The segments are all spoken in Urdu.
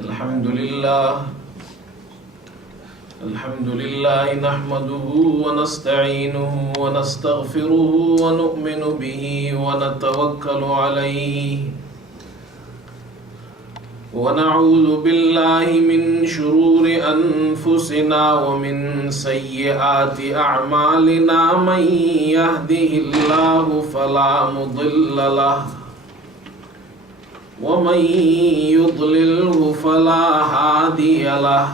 الحمد لله نحمده ونستعينه ونستغفره ونؤمن به ونتوكل عليه ونعوذ بالله من شرور أنفسنا ومن سيئات أعمالنا من يهده الله فلا مضل له ومن يضلله فلا هادي له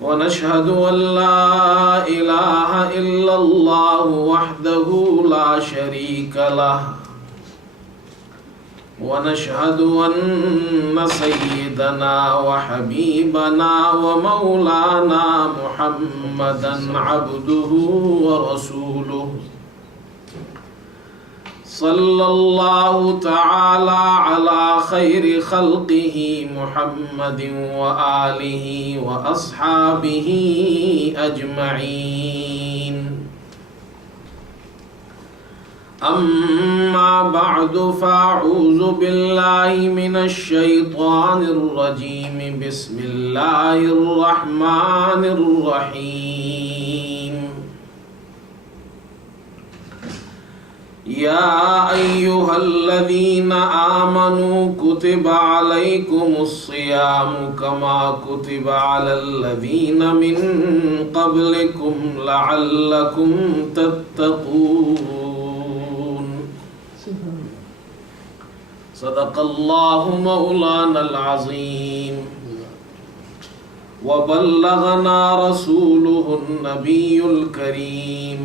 ونشهد أن لا إله إلا الله وحده لا شريك له ونشهد أن سيدنا وحبيبنا ومولانا محمدا عبده ورسوله صلى الله تعالى على خير خلقه محمد وآله وأصحابه أجمعين أما بعد فأعوذ بالله من الشيطان الرجيم بسم الله الرحمن الرحيم يا أيها الذين آمنوا كتب عليكم الصيام كما كتب على الذين من قبلكم لعلكم تتقون صدق الله مولانا العظيم وبلغنا رسوله النبي الكريم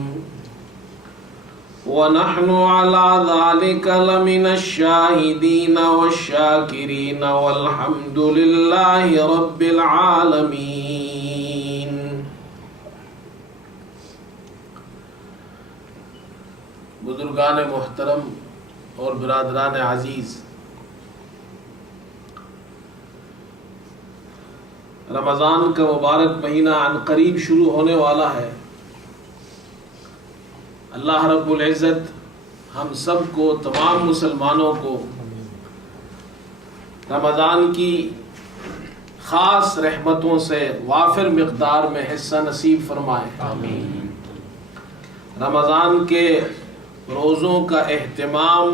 ونحن على ذلك لمن الشاهدين والشاكرين والحمد لله رب العالمين. بزرگان محترم اور برادران عزیز، رمضان کا مبارک مہینہ عن قریب شروع ہونے والا ہے۔ اللہ رب العزت ہم سب کو، تمام مسلمانوں کو رمضان کی خاص رحمتوں سے وافر مقدار میں حصہ نصیب فرمائے۔ آمین۔ رمضان کے روزوں کا اہتمام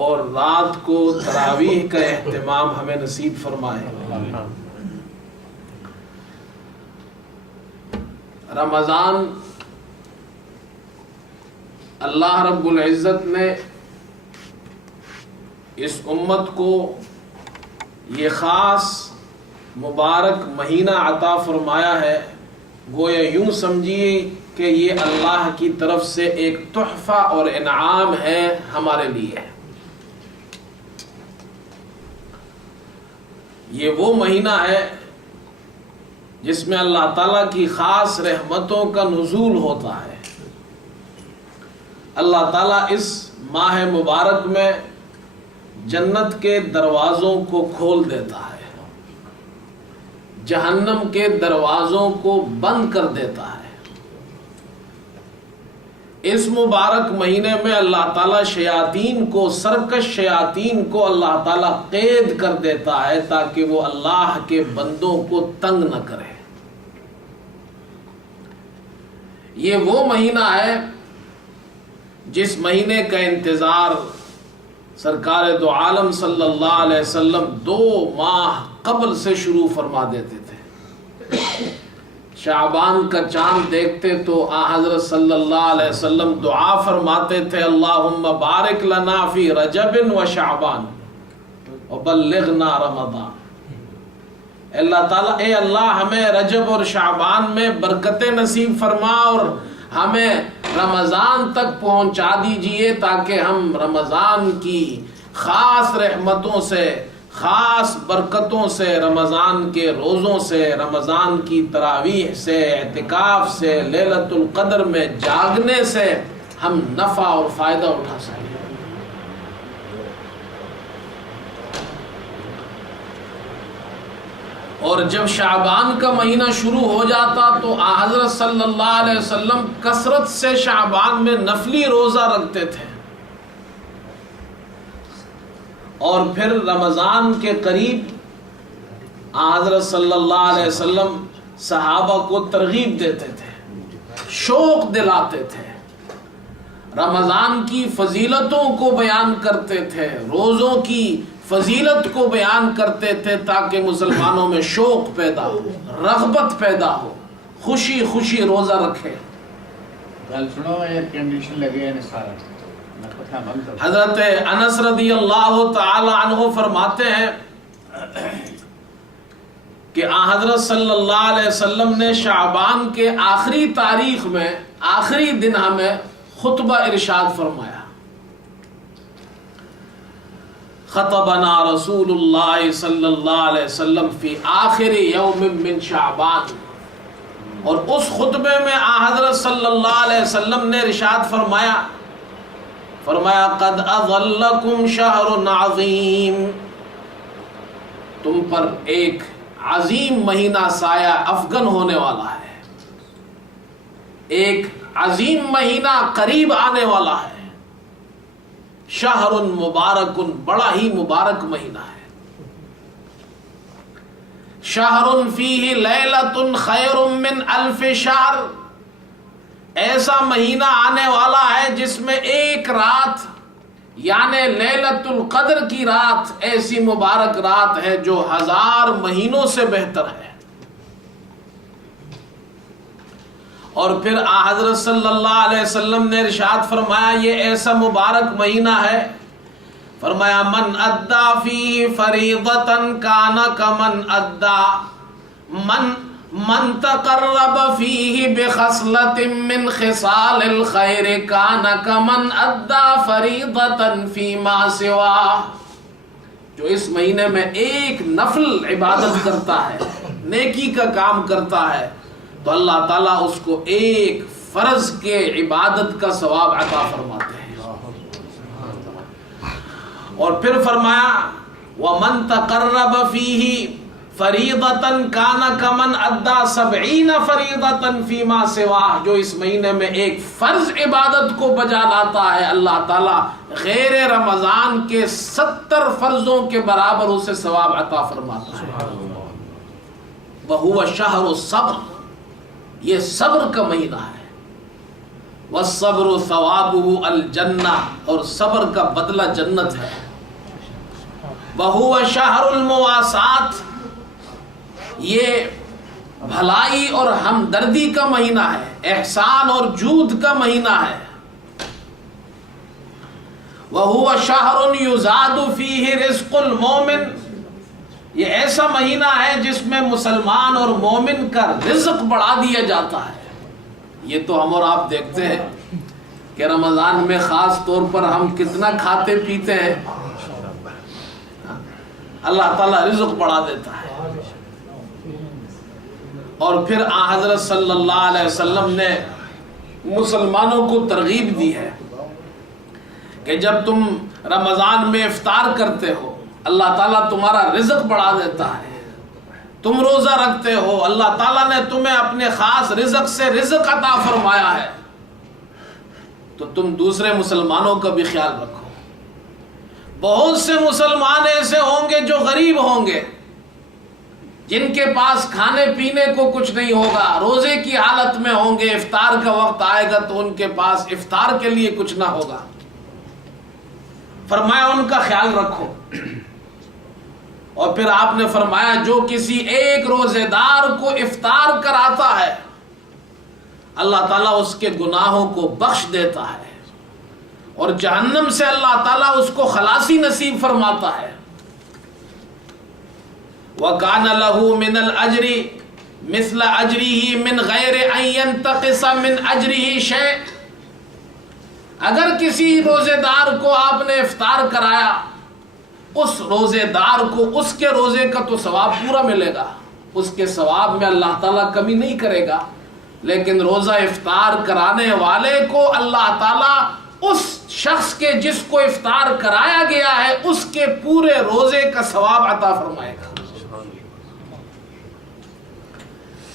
اور رات کو تراویح کا اہتمام ہمیں نصیب فرمائے۔ رمضان اللہ رب العزت نے اس امت کو یہ خاص مبارک مہینہ عطا فرمایا ہے، گویا یوں سمجھیے کہ یہ اللہ کی طرف سے ایک تحفہ اور انعام ہے ہمارے لیے۔ یہ وہ مہینہ ہے جس میں اللہ تعالیٰ کی خاص رحمتوں کا نزول ہوتا ہے۔ اللہ تعالیٰ اس ماہ مبارک میں جنت کے دروازوں کو کھول دیتا ہے، جہنم کے دروازوں کو بند کر دیتا ہے۔ اس مبارک مہینے میں اللہ تعالیٰ شیاطین کو، سرکش شیاطین کو اللہ تعالیٰ قید کر دیتا ہے تاکہ وہ اللہ کے بندوں کو تنگ نہ کرے۔ یہ وہ مہینہ ہے جس مہینے کا انتظار سرکار دو عالم صلی اللہ علیہ وسلم 2 ماہ قبل سے شروع فرما دیتے تھے۔ شعبان کا چاند دیکھتے تو حضرت صلی اللہ علیہ وسلم دعا فرماتے تھے، اللہم بارک لنا فی رجب و شعبان وبلغنا رمضان۔ اللہ تعالیٰ، اے اللہ ہمیں رجب اور شعبان میں برکتیں نصیب فرما اور ہمیں رمضان تک پہنچا دیجئے تاکہ ہم رمضان کی خاص رحمتوں سے، خاص برکتوں سے، رمضان کے روزوں سے، رمضان کی تراویح سے، اعتکاف سے، لیلۃ القدر میں جاگنے سے ہم نفع اور فائدہ اٹھا سکیں۔ اور جب شعبان کا مہینہ شروع ہو جاتا تو حضرت صلی اللہ علیہ وسلم کثرت سے شعبان میں نفلی روزہ رکھتے تھے، اور پھر رمضان کے قریب حضرت صلی اللہ علیہ وسلم صحابہ کو ترغیب دیتے تھے، شوق دلاتے تھے، رمضان کی فضیلتوں کو بیان کرتے تھے، روزوں کی فضیلت کو بیان کرتے تھے تاکہ مسلمانوں میں شوق پیدا ہو، رغبت پیدا ہو، خوشی خوشی روزہ رکھے۔ حضرت انس رضی اللہ تعالی عنہ فرماتے ہیں کہ حضرت صلی اللہ علیہ وسلم نے شعبان کے آخری تاریخ میں آخری دن ہمیں خطبہ ارشاد فرمایا، خطبنا رسول اللہ صلی اللہ علیہ وسلم فی آخر یوم من شعبان، اور اس خطبے میں حضرت صلی اللہ علیہ وسلم نے ارشاد فرمایا قد اظلکم شہر عظیم، تم پر ایک عظیم مہینہ سایہ افغن ہونے والا ہے، ایک عظیم مہینہ قریب آنے والا ہے، شہر مبارک، بڑا ہی مبارک مہینہ ہے، شہر فیہ لیلۃ خیر من الف شہر، ایسا مہینہ آنے والا ہے جس میں ایک رات یعنی لیلۃ القدر کی رات ایسی مبارک رات ہے جو 1000 مہینوں سے بہتر ہے۔ اور پھر حضرت صلی اللہ علیہ وسلم نے ارشاد فرمایا یہ ایسا مبارک مہینہ ہے، فرمایا من ادا فیہ فریضۃ کان کمن ادا من تقرب فیہ بخصلۃ من خصال الخیر کان کمن ادا فریضۃ فیما سواہ، جو اس مہینے میں ایک نفل عبادت کرتا ہے، نیکی کا کام کرتا ہے، تو اللہ تعالیٰ اس کو ایک فرض کے عبادت کا ثواب عطا فرماتے ہیں۔ اور پھر فرمایا وَمَن تَقَرَّبَ فِيهِ فَرِيضَةً كَانَ كَمَنْ أَدَّى 70 فَرِيضَةً فِيمَا سِوَاهُ، جو اس مہینے میں ایک فرض عبادت کو بجا لاتا ہے، اللہ تعالیٰ غیر رمضان کے 70 فرضوں کے برابر اسے ثواب عطا فرماتا ہے۔ وَهُوَ شَهْرُ الصَّبْرِ، یہ صبر کا مہینہ ہے، والصبر ثوابہ الجنہ، اور صبر کا بدلہ جنت ہے۔ وَهُوَ شَهْرُ الْمُوَاسَاةِ، یہ بھلائی اور ہمدردی کا مہینہ ہے، احسان اور جود کا مہینہ ہے۔ وَهُوَ شَهْرٌ يُزَادُ فِيهِ رِزْقُ الْمُؤْمِنِ، یہ ایسا مہینہ ہے جس میں مسلمان اور مومن کا رزق بڑھا دیا جاتا ہے۔ یہ تو ہم اور آپ دیکھتے ہیں کہ رمضان میں خاص طور پر ہم کتنا کھاتے پیتے ہیں، اللہ تعالیٰ رزق بڑھا دیتا ہے۔ اور پھر حضرت صلی اللہ علیہ وسلم نے مسلمانوں کو ترغیب دی ہے کہ جب تم رمضان میں افطار کرتے ہو اللہ تعالیٰ تمہارا رزق بڑھا دیتا ہے، تم روزہ رکھتے ہو اللہ تعالیٰ نے تمہیں اپنے خاص رزق سے رزق عطا فرمایا ہے، تو تم دوسرے مسلمانوں کا بھی خیال رکھو۔ بہت سے مسلمان ایسے ہوں گے جو غریب ہوں گے، جن کے پاس کھانے پینے کو کچھ نہیں ہوگا، روزے کی حالت میں ہوں گے، افطار کا وقت آئے گا تو ان کے پاس افطار کے لیے کچھ نہ ہوگا، فرمایا ان کا خیال رکھو۔ اور پھر آپ نے فرمایا جو کسی ایک روزے دار کو افطار کراتا ہے اللہ تعالیٰ اس کے گناہوں کو بخش دیتا ہے، اور جہنم سے اللہ تعالیٰ اس کو خلاصی نصیب فرماتا ہے۔ وَكَانَ لَهُ مِنَ الْأَجْرِ مِثْلَ أَجْرِهِ مِنْ غَيْرِ أَنْ يَنْتَقِصَ مِنْ أَجْرِهِ شَيْءٍ، اگر کسی روزے دار کو آپ نے افطار کرایا، اس روزے دار کو اس کے روزے کا تو ثواب پورا ملے گا، اس کے ثواب میں اللہ تعالیٰ کمی نہیں کرے گا، لیکن روزہ افطار کرانے والے کو اللہ تعالیٰ اس شخص کے جس کو افطار کرایا گیا ہے اس کے پورے روزے کا ثواب عطا فرمائے گا۔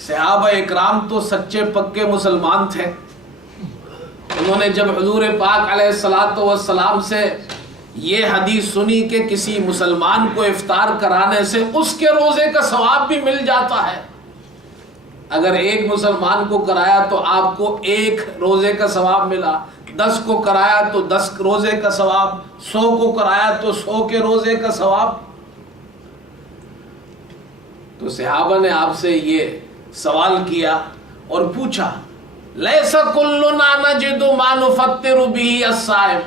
صحابہ اکرام تو سچے پکے مسلمان تھے، انہوں نے جب حضور پاک علیہ الصلوۃ والسلام سے یہ حدیث سنی کہ کسی مسلمان کو افطار کرانے سے اس کے روزے کا ثواب بھی مل جاتا ہے. اگر ایک مسلمان کو کرایا تو آپ کو 1 روزے کا ثواب ملا، 10 کو کرایا تو 10 روزے کا ثواب، 100 کو کرایا تو 100 کے روزے کا ثواب. تو صحابہ نے آپ سے یہ سوال کیا اور پوچھا لیس کلنا نجد ما نفطر به الصائم.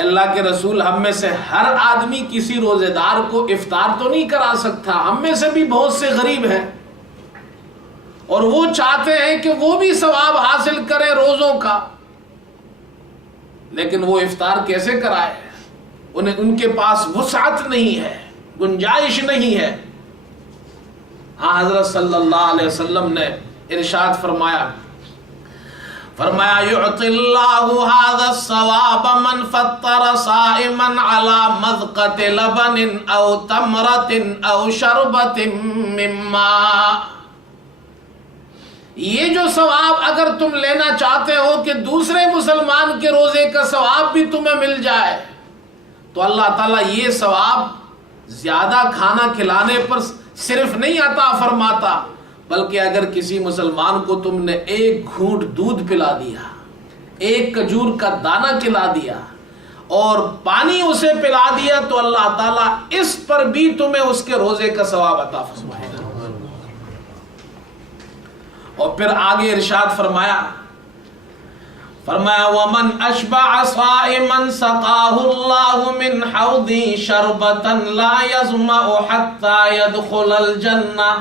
اللہ کے رسول، ہم میں سے ہر آدمی کسی روزے دار کو افطار تو نہیں کرا سکتا، ہم میں سے بھی بہت سے غریب ہیں اور وہ چاہتے ہیں کہ وہ بھی ثواب حاصل کرے روزوں کا، لیکن وہ افطار کیسے کرائے؟ ان کے پاس وسعت نہیں ہے، گنجائش نہیں ہے. ہاں حضرت صلی اللہ علیہ وسلم نے ارشاد فرمایا یعطی اللہ هذا الثواب من فطر صائما على مذقة لبن او تمرة او شربة من ماء. یہ جو ثواب اگر تم لینا چاہتے ہو کہ دوسرے مسلمان کے روزے کا ثواب بھی تمہیں مل جائے تو اللہ تعالیٰ یہ ثواب زیادہ کھانا کھلانے پر صرف نہیں عطا فرماتا، بلکہ اگر کسی مسلمان کو تم نے 1 گھونٹ دودھ پلا دیا، 1 کھجور کا دانہ کھلا دیا اور پانی اسے پلا دیا تو اللہ تعالیٰ اس پر بھی تمہیں اس کے روزے کا ثواب عطا فرمائے گا. اور پھر آگے ارشاد فرمایا وَمَنْ أَشْبَعَ صَائِمًا سَقَاهُ اللَّهُ مِنْ حَوْضِهِ شَرْبَةً لَا يَظْمَأُ حَتَّى يَدْخُلَ الْجَنَّةِ.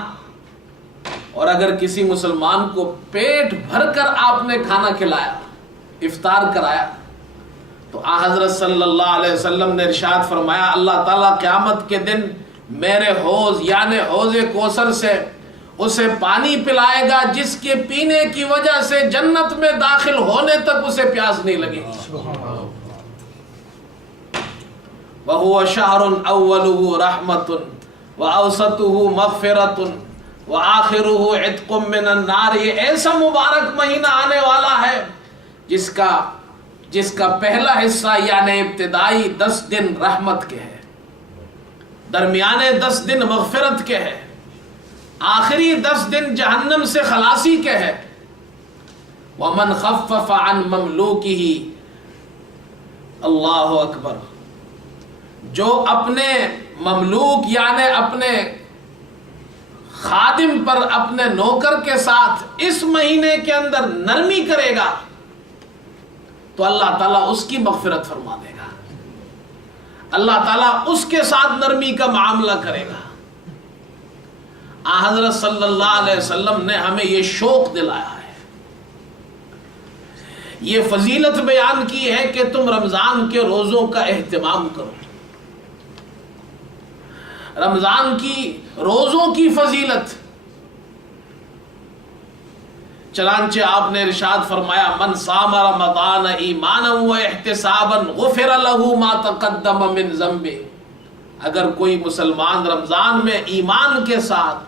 اور اگر کسی مسلمان کو پیٹ بھر کر آپ نے کھانا کھلایا، افطار کرایا، تو حضرت صلی اللہ علیہ وسلم نے ارشاد فرمایا اللہ تعالیٰ قیامت کے دن میرے حوض یعنی حوض کوثر سے اسے پانی پلائے گا جس کے پینے کی وجہ سے جنت میں داخل ہونے تک اسے پیاس نہیں لگے گی. وَهُوَ شَهْرٌ أَوَّلُهُ رَحْمَةٌ وَأَوْسَطُهُ مَغْفِرَةٌ وَآخِرُهُ عِتْقٌ مِّنَ النَّارِ. یہ ایسا مبارک مہینہ آنے والا ہے جس کا پہلا حصہ یعنی ابتدائی 10 دن رحمت کے ہے، درمیانے 10 دن مغفرت کے ہے، آخری 10 دن جہنم سے خلاصی کے ہے. وَمَنْ خَفَّفَ عَنْ مَمْلُوكِهِ اللہ اکبر. جو اپنے مملوک یعنی اپنے خادم پر، اپنے نوکر کے ساتھ اس مہینے کے اندر نرمی کرے گا تو اللہ تعالیٰ اس کی مغفرت فرما دے گا، اللہ تعالیٰ اس کے ساتھ نرمی کا معاملہ کرے گا. حضرت صلی اللہ علیہ وسلم نے ہمیں یہ شوق دلایا ہے، یہ فضیلت بیان کی ہے کہ تم رمضان کے روزوں کا اہتمام کرو. رمضان کی روزوں کی فضیلت، چنانچہ آپ نے ارشاد فرمایا من صام رمضان ایمانا و احتسابا غفر له ما تقدم من ذنبه. اگر کوئی مسلمان رمضان میں ایمان کے ساتھ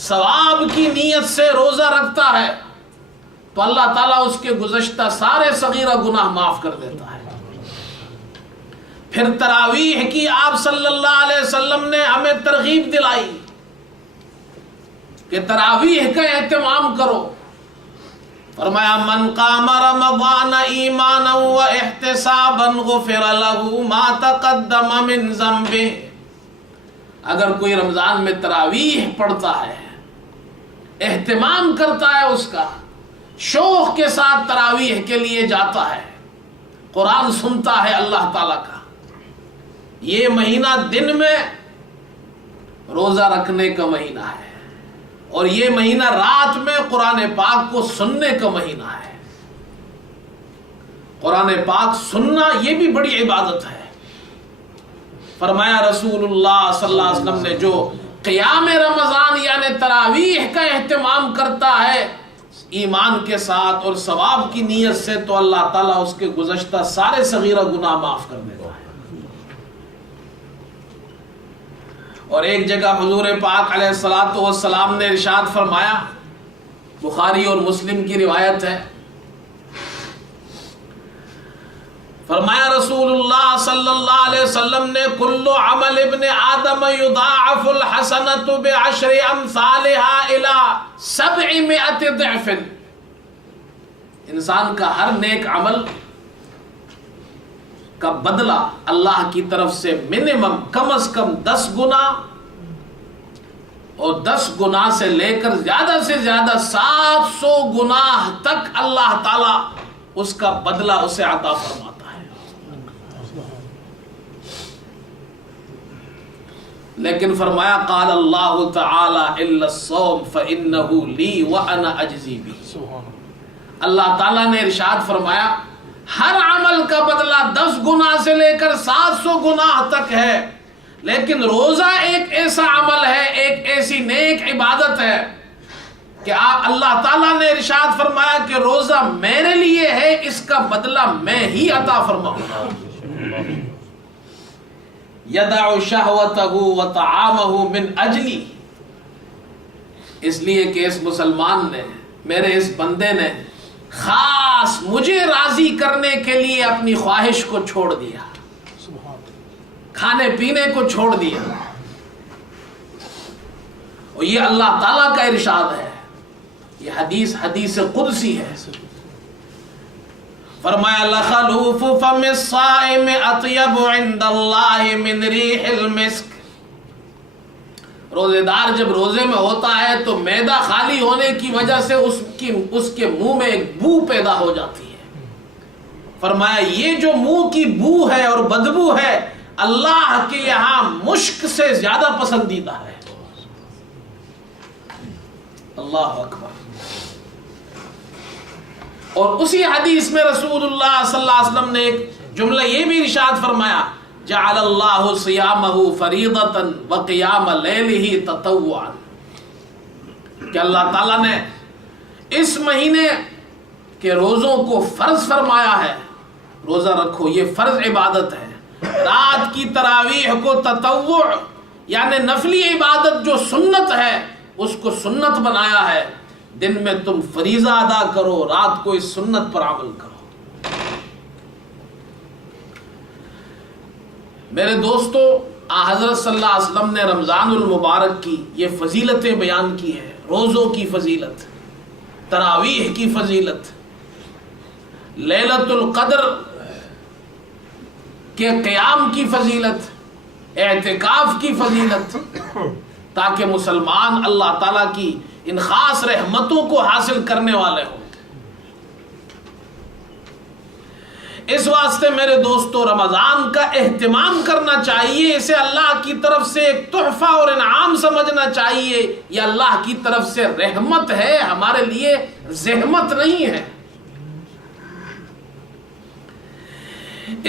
ثواب کی نیت سے روزہ رکھتا ہے تو اللہ تعالیٰ اس کے گزشتہ سارے صغیرہ گناہ معاف کر دیتا ہے. پھر تراویح کی آپ صلی اللہ علیہ وسلم نے ہمیں ترغیب دلائی کہ تراویح کا اہتمام کرو. فرمایا من قام رمضان ایمانا و احتسابا غفر له ما تقدم من ذنبه. اگر کوئی رمضان میں تراویح پڑھتا ہے، اہتمام کرتا ہے، اس کا شوق کے ساتھ تراویح کے لیے جاتا ہے، قرآن سنتا ہے اللہ تعالیٰ کا، یہ مہینہ دن میں روزہ رکھنے کا مہینہ ہے اور یہ مہینہ رات میں قرآن پاک کو سننے کا مہینہ ہے. قرآن پاک سننا یہ بھی بڑی عبادت ہے. فرمایا رسول اللہ صلی اللہ علیہ وسلم نے جو قیام رمضان یعنی تراویح کا اہتمام کرتا ہے ایمان کے ساتھ اور ثواب کی نیت سے تو اللہ تعالیٰ اس کے گزشتہ سارے صغیرہ گناہ معاف کر دیتا ہے. اور ایک جگہ حضور پاک علیہ الصلوۃ والسلام نے ارشاد فرمایا، بخاری اور مسلم کی روایت ہے، فرمایا رسول اللہ صلی اللہ علیہ وسلم نے کل عمل ابن آدم یضاعف الحسنۃ بعشر امثالها الى 700 ضعف، انسان کا ہر نیک عمل کا بدلہ اللہ کی طرف سے منیمم کم از کم 10 گنا، اور 10 گنا سے لے کر زیادہ سے زیادہ 700 گنا تک اللہ تعالی اس کا بدلہ اسے عطا فرماتا ہے۔ لیکن فرمایا قال اللہ تعالی الا الصوم فانه لی وانا اجزی به، اللہ تعالیٰ نے ارشاد فرمایا ہر عمل کا بدلہ 10 گنا سے لے کر 700 گنا تک ہے، لیکن روزہ ایک ایسا عمل ہے، ایک ایسی نیک عبادت ہے کہ اللہ تعالیٰ نے ارشاد فرمایا کہ روزہ میرے لیے ہے، اس کا بدلہ میں ہی عطا فرماؤں گا۔ یدع شہوتہ وطعامہ من اجلی، اس لیے کہ اس مسلمان نے، میرے اس بندے نے خاص مجھے راضی کرنے کے لیے اپنی خواہش کو چھوڑ دیا، کھانے پینے کو چھوڑ دیا، اور یہ اللہ تعالیٰ کا ارشاد ہے، یہ حدیث قدسی ہے۔ فرمایا لخلوف فم الصائم اطیب عند اللہ من ریح المسک، روزے دار جب روزے میں ہوتا ہے تو معدہ خالی ہونے کی وجہ سے اس کے منہ میں ایک بو پیدا ہو جاتی ہے، فرمایا یہ جو منہ کی بو ہے اور بدبو ہے اللہ کے یہاں مشک سے زیادہ پسندیدہ ہے۔ اللہ اکبر۔ اور اسی حدیث میں رسول اللہ صلی اللہ علیہ وسلم نے ایک جملہ یہ بھی ارشاد فرمایا جعل اللہ صیامہ فریضۃ وقیام لیلہ تطوعا، کہ اللہ تعالیٰ نے اس مہینے کے روزوں کو فرض فرمایا ہے، روزہ رکھو یہ فرض عبادت ہے، رات کی تراویح کو تطوع یعنی نفلی عبادت جو سنت ہے اس کو سنت بنایا ہے، دن میں تم فریضہ ادا کرو، رات کو اس سنت پر عمل کرو۔ میرے دوستو، حضرت صلی اللہ علیہ وسلم نے رمضان المبارک کی یہ فضیلتیں بیان کی ہے، روزوں کی فضیلت، تراویح کی فضیلت، لیلۃ القدر کے قیام کی فضیلت، اعتکاف کی فضیلت، تاکہ مسلمان اللہ تعالیٰ کی ان خاص رحمتوں کو حاصل کرنے والے ہوں۔ اس واسطے میرے دوستو رمضان کا اہتمام کرنا چاہیے، اسے اللہ کی طرف سے ایک تحفہ اور انعام سمجھنا چاہیے، یہ اللہ کی طرف سے رحمت ہے، ہمارے لیے زحمت نہیں ہے۔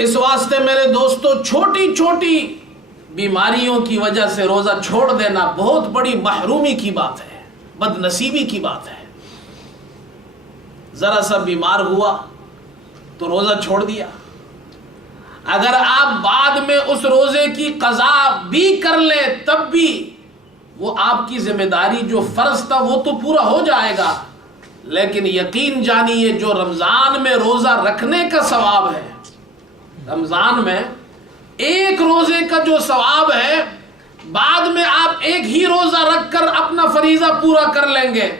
اس واسطے میرے دوستو چھوٹی چھوٹی بیماریوں کی وجہ سے روزہ چھوڑ دینا بہت بڑی محرومی کی بات ہے، بد نصیبی کی بات ہے۔ ذرا سا بیمار ہوا تو روزہ چھوڑ دیا، اگر آپ بعد میں اس روزے کی قضا بھی کر لیں تب بھی وہ آپ کی ذمہ داری جو فرض تھا وہ تو پورا ہو جائے گا، لیکن یقین جانیے جو رمضان میں روزہ رکھنے کا ثواب ہے، رمضان میں ایک روزے کا جو ثواب ہے، بعد میں آپ ایک ہی روزہ رکھ کر اپنا فریضہ پورا کر لیں گے،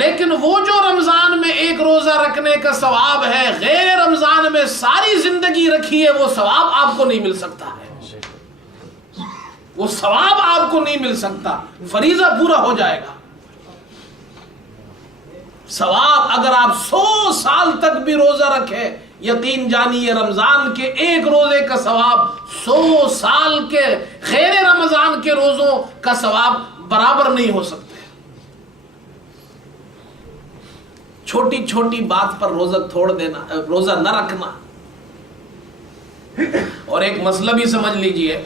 لیکن وہ جو رمضان میں ایک روزہ رکھنے کا ثواب ہے، غیر رمضان میں ساری زندگی رکھی ہے، وہ ثواب آپ کو نہیں مل سکتا ہے، وہ ثواب آپ کو نہیں مل سکتا، فریضہ پورا ہو جائے گا۔ ثواب اگر آپ 100 سال تک بھی روزہ رکھے، یقین جانیے رمضان کے ایک روزے کا ثواب 100 سال کے غیر رمضان کے روزوں کا ثواب برابر نہیں ہو سکتے۔ چھوٹی چھوٹی بات پر روزہ چھوڑ دینا، روزہ نہ رکھنا۔ اور ایک مسئلہ بھی سمجھ لیجئے،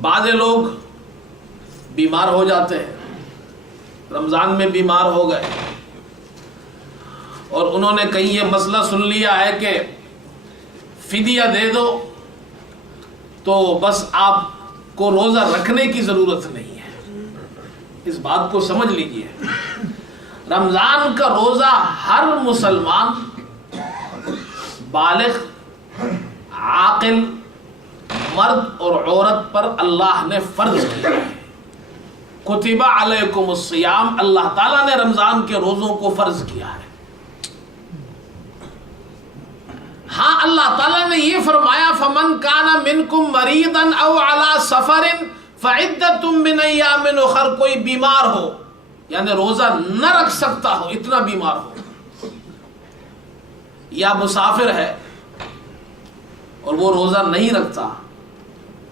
بعض لوگ بیمار ہو جاتے ہیں، رمضان میں بیمار ہو گئے اور انہوں نے کہیں یہ مسئلہ سن لیا ہے کہ فدیہ دے دو تو بس آپ کو روزہ رکھنے کی ضرورت نہیں ہے۔ اس بات کو سمجھ لیجئے، رمضان کا روزہ ہر مسلمان بالغ عاقل مرد اور عورت پر اللہ نے فرض کیا ہے. کتب علیکم الصیام، اللہ تعالیٰ نے رمضان کے روزوں کو فرض کیا ہے. ہاں اللہ تعالیٰ نے یہ فرمایا فمن کان منکم مریضا او علی سفر فعدۃ من ایام اخر، کوئی بیمار ہو یعنی روزہ نہ رکھ سکتا ہو، اتنا بیمار ہو یا مسافر ہے اور وہ روزہ نہیں رکھتا،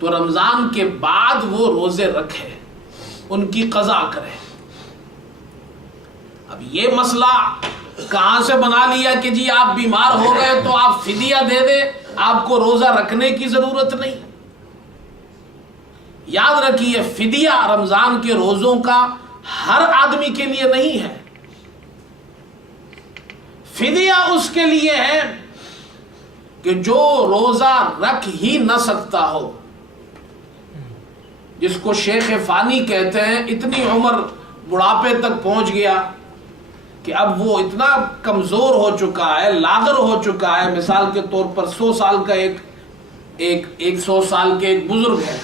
تو رمضان کے بعد وہ روزے رکھے، ان کی قضا کرے. اب یہ مسئلہ کہاں سے بنا لیا کہ جی آپ بیمار ہو گئے تو آپ فدیہ دے دیں، آپ کو روزہ رکھنے کی ضرورت نہیں. یاد رکھیے فدیہ رمضان کے روزوں کا ہر آدمی کے لیے نہیں ہے. فدیہ اس کے لیے ہے کہ جو روزہ رکھ ہی نہ سکتا ہو، جس کو شیخ فانی کہتے ہیں، اتنی عمر بڑھاپے تک پہنچ گیا کہ اب وہ اتنا کمزور ہو چکا ہے، لاغر ہو چکا ہے. مثال کے طور پر 100 سال کا ایک 100 سال کے ایک بزرگ ہے،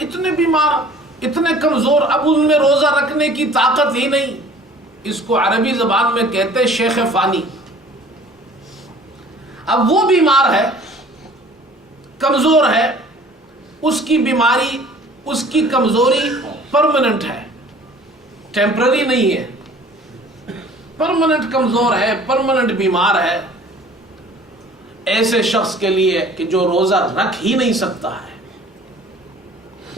اتنے بیمار، اتنے کمزور، اب ان میں روزہ رکھنے کی طاقت ہی نہیں. اس کو عربی زبان میں کہتے ہیں شیخ فانی. اب وہ بیمار ہے، کمزور ہے، اس کی بیماری، اس کی کمزوری پرماننٹ ہے، ٹیمپرری نہیں ہے، پرماننٹ کمزور ہے، پرماننٹ بیمار ہے. ایسے شخص کے لیے کہ جو روزہ رکھ ہی نہیں سکتا ہے،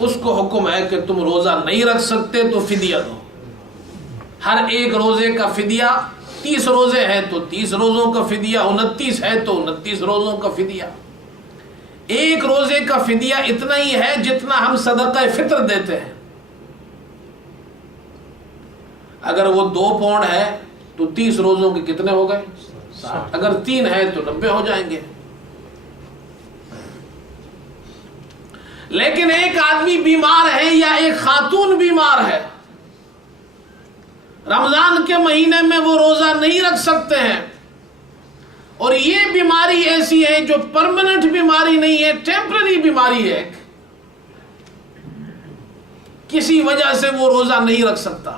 اس کو حکم ہے کہ تم روزہ نہیں رکھ سکتے تو فدیہ دو. ہر ایک روزے کا فدیہ، 30 روزے ہیں تو 30 روزوں کا فدیہ، 29 ہے تو 29 روزوں کا فدیہ. ایک روزے کا فدیہ اتنا ہی ہے جتنا ہم صدقہ فطر دیتے ہیں. اگر وہ 2 پاؤنڈ ہے تو 30 روزوں کے کتنے ہو گئے؟ 60. اگر 3 ہے تو 90 ہو جائیں گے. لیکن ایک آدمی بیمار ہے یا ایک خاتون بیمار ہے، رمضان کے مہینے میں وہ روزہ نہیں رکھ سکتے ہیں، اور یہ بیماری ایسی ہے جو پرماننٹ بیماری نہیں ہے، ٹیمپرری بیماری ہے، کسی وجہ سے وہ روزہ نہیں رکھ سکتا،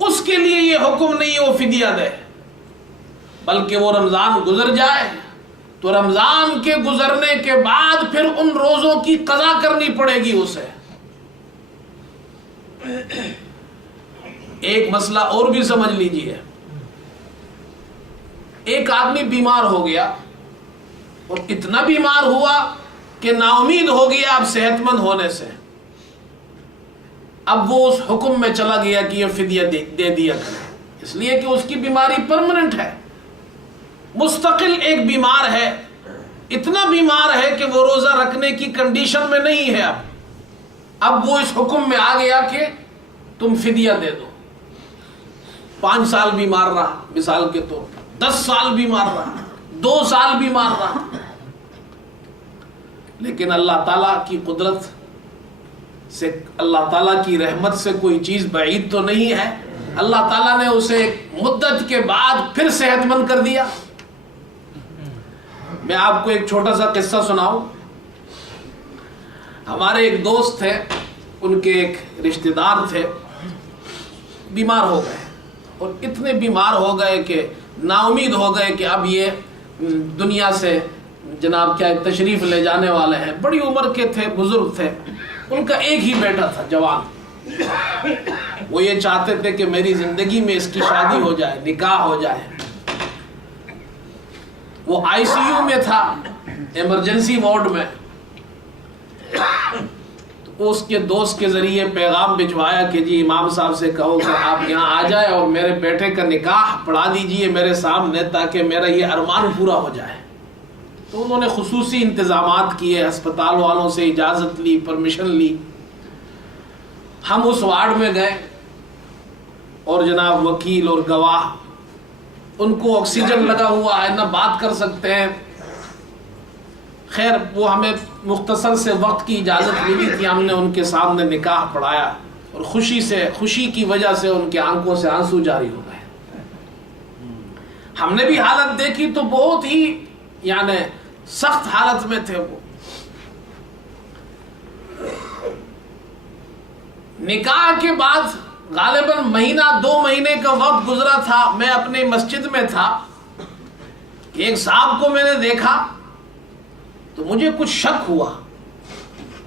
اس کے لیے یہ حکم نہیں ہے وہ فدیہ دے، بلکہ وہ رمضان گزر جائے تو رمضان کے گزرنے کے بعد پھر ان روزوں کی قضا کرنی پڑے گی اسے. ایک مسئلہ اور بھی سمجھ لیجئے. ایک آدمی بیمار ہو گیا اور اتنا بیمار ہوا کہ نا امید ہو گیا اب صحت مند ہونے سے. اب وہ اس حکم میں چلا گیا کہ یہ فدیہ دے دیا کرے، اس لیے کہ اس کی بیماری پرماننٹ ہے، مستقل ایک بیمار ہے، اتنا بیمار ہے کہ وہ روزہ رکھنے کی کنڈیشن میں نہیں ہے. اب وہ اس حکم میں آ گیا کہ تم فدیہ دے دو. 5 سال بیمار رہا مثال کے طور پر، 10 سال بیمار رہا، 2 سال بیمار رہا، لیکن اللہ تعالیٰ کی قدرت سے، اللہ تعالیٰ کی رحمت سے کوئی چیز بعید تو نہیں ہے. اللہ تعالیٰ نے اسے مدت کے بعد پھر صحت مند کر دیا. میں آپ کو ایک چھوٹا سا قصہ سناؤں. ہمارے ایک دوست تھے، ان کے ایک رشتہ دار تھے، بیمار ہو گئے اور اتنے بیمار ہو گئے کہ نا امید ہو گئے کہ اب یہ دنیا سے جناب کیا تشریف لے جانے والے ہیں. بڑی عمر کے تھے، بزرگ تھے. ان کا ایک ہی بیٹا تھا جوان. وہ یہ چاہتے تھے کہ میری زندگی میں اس کی شادی ہو جائے، نکاح ہو جائے. وہ آئی سی یو میں تھا، ایمرجنسی وارڈ میں. تو اس کے دوست کے ذریعے پیغام بھجوایا کہ جی امام صاحب سے کہو کہ آپ یہاں آ جائے اور میرے بیٹے کا نکاح پڑھا دیجئے میرے سامنے تاکہ میرا یہ ارمان پورا ہو جائے. تو انہوں نے خصوصی انتظامات کیے، ہسپتال والوں سے اجازت لی، پرمیشن لی. ہم اس وارڈ میں گئے اور جناب وکیل اور گواہ، ان کو آکسیجن لگا ہوا ہے، نہ بات کر سکتے ہیں. خیر وہ ہمیں مختصر سے وقت کی اجازت ملی تھی. ہم نے ان کے سامنے نکاح پڑھایا اور خوشی کی وجہ سے ان کے آنکھوں سے آنسو جاری ہو گئے. ہم نے بھی حالت دیکھی تو بہت ہی یعنی سخت حالت میں تھے وہ. نکاح کے بعد غالباً مہینہ 2 مہینے کا وقت گزرا تھا. میں اپنی مسجد میں تھا کہ ایک صاحب کو میں نے دیکھا تو مجھے کچھ شک ہوا.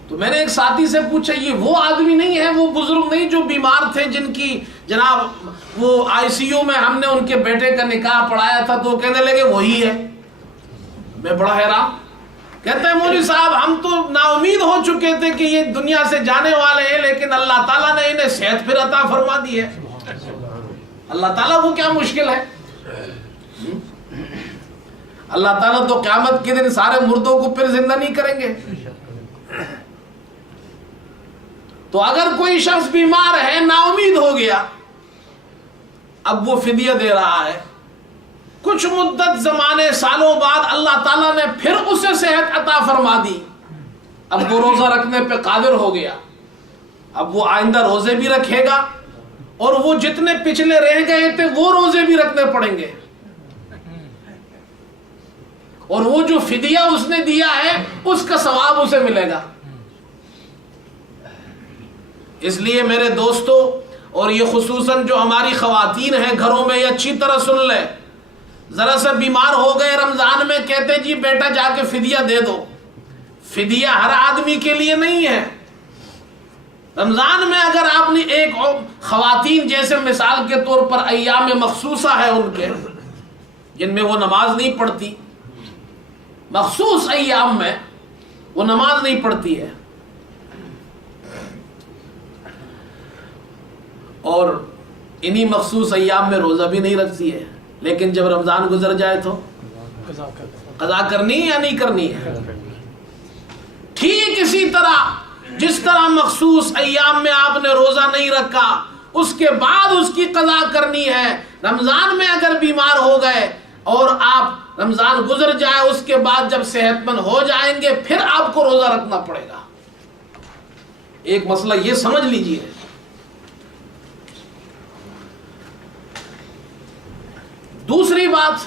تو میں نے ایک ساتھی سے پوچھا یہ وہ آدمی نہیں ہے, وہ بزرگ نہیں جو بیمار تھے, جن کی جناب وہ ICU میں ہم نے ان کے بیٹے کا نکاح پڑھایا تھا؟ تو کہنے لگے وہی ہے. میں بڑا حیران. کہتے ہیں مولوی صاحب ہم تو نا امید ہو چکے تھے کہ یہ دنیا سے جانے والے ہیں, لیکن اللہ تعالیٰ نے انہیں صحت پھر عطا فرما دی ہے. اللہ تعالیٰ کو کیا مشکل ہے؟ اللہ تعالیٰ تو قیامت کے دن سارے مردوں کو پھر زندہ نہیں کریں گے. تو اگر کوئی شخص بیمار ہے, نا امید ہو گیا, اب وہ فدیہ دے رہا ہے. کچھ مدت زمانے سالوں بعد اللہ تعالیٰ نے پھر اسے صحت عطا فرما دی. اب وہ روزہ رکھنے پہ قادر ہو گیا. اب وہ آئندہ روزے بھی رکھے گا, اور وہ جتنے پچھلے رہ گئے تھے وہ روزے بھی رکھنے پڑیں گے, اور وہ جو فدیہ اس نے دیا ہے اس کا ثواب اسے ملے گا. اس لیے میرے دوستو, اور یہ خصوصاً جو ہماری خواتین ہیں گھروں میں, یہ اچھی طرح سن لیں. ذرا سا بیمار ہو گئے رمضان میں, کہتے جی بیٹا جا کے فدیہ دے دو. فدیہ ہر آدمی کے لیے نہیں ہے. رمضان میں اگر آپ نے ایک خواتین جیسے مثال کے طور پر ایام مخصوصہ ہے ان کے, جن میں وہ نماز نہیں پڑھتی, مخصوص ایام میں وہ نماز نہیں پڑھتی ہے, اور انہی مخصوص ایام میں روزہ بھی نہیں رکھتی ہے, لیکن جب رمضان گزر جائے تو قضا کرنی یا نہیں کرنی ہے. ٹھیک اسی طرح جس طرح مخصوص ایام میں آپ نے روزہ نہیں رکھا, اس کے بعد اس کی قضا کرنی ہے. رمضان میں اگر بیمار ہو گئے اور آپ رمضان گزر جائے, اس کے بعد جب صحت مند ہو جائیں گے پھر آپ کو روزہ رکھنا پڑے گا. ایک مسئلہ یہ سمجھ لیجئے. دوسری بات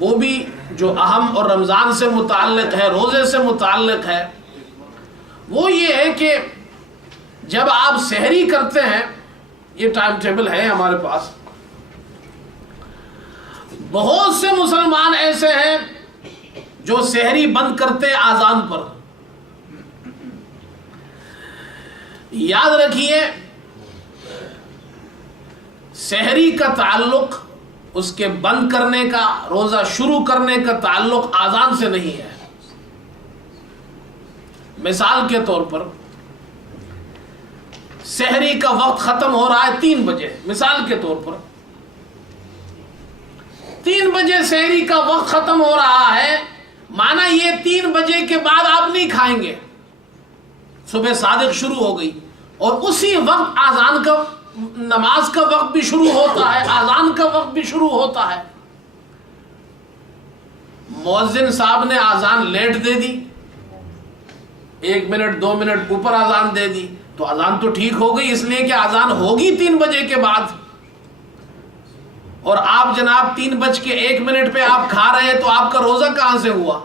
وہ بھی جو اہم اور رمضان سے متعلق ہے, روزے سے متعلق ہے, وہ یہ ہے کہ جب آپ سحری کرتے ہیں, یہ ٹائم ٹیبل ہے ہمارے پاس, بہت سے مسلمان ایسے ہیں جو سحری بند کرتے آذان پر. یاد رکھیے سحری کا تعلق, اس کے بند کرنے کا, روزہ شروع کرنے کا تعلق آذان سے نہیں ہے. مثال کے طور پر سحری کا وقت ختم ہو رہا ہے 3 بجے, مثال کے طور پر 3 بجے سحری کا وقت ختم ہو رہا ہے, مانا یہ 3 بجے کے بعد آپ نہیں کھائیں گے. صبح صادق شروع ہو گئی اور اسی وقت آذان کا, نماز کا وقت بھی شروع ہوتا ہے, آذان کا وقت بھی شروع ہوتا ہے. مؤذن صاحب نے آذان لیٹ دے دی, 1 منٹ 2 منٹ اوپر آذان دے دی, تو آذان تو ٹھیک ہو گئی, اس لیے کہ آذان ہوگی 3 بجے کے بعد. اور آپ جناب 3:01 پہ آپ کھا رہے ہیں, تو آپ کا روزہ کہاں سے ہوا؟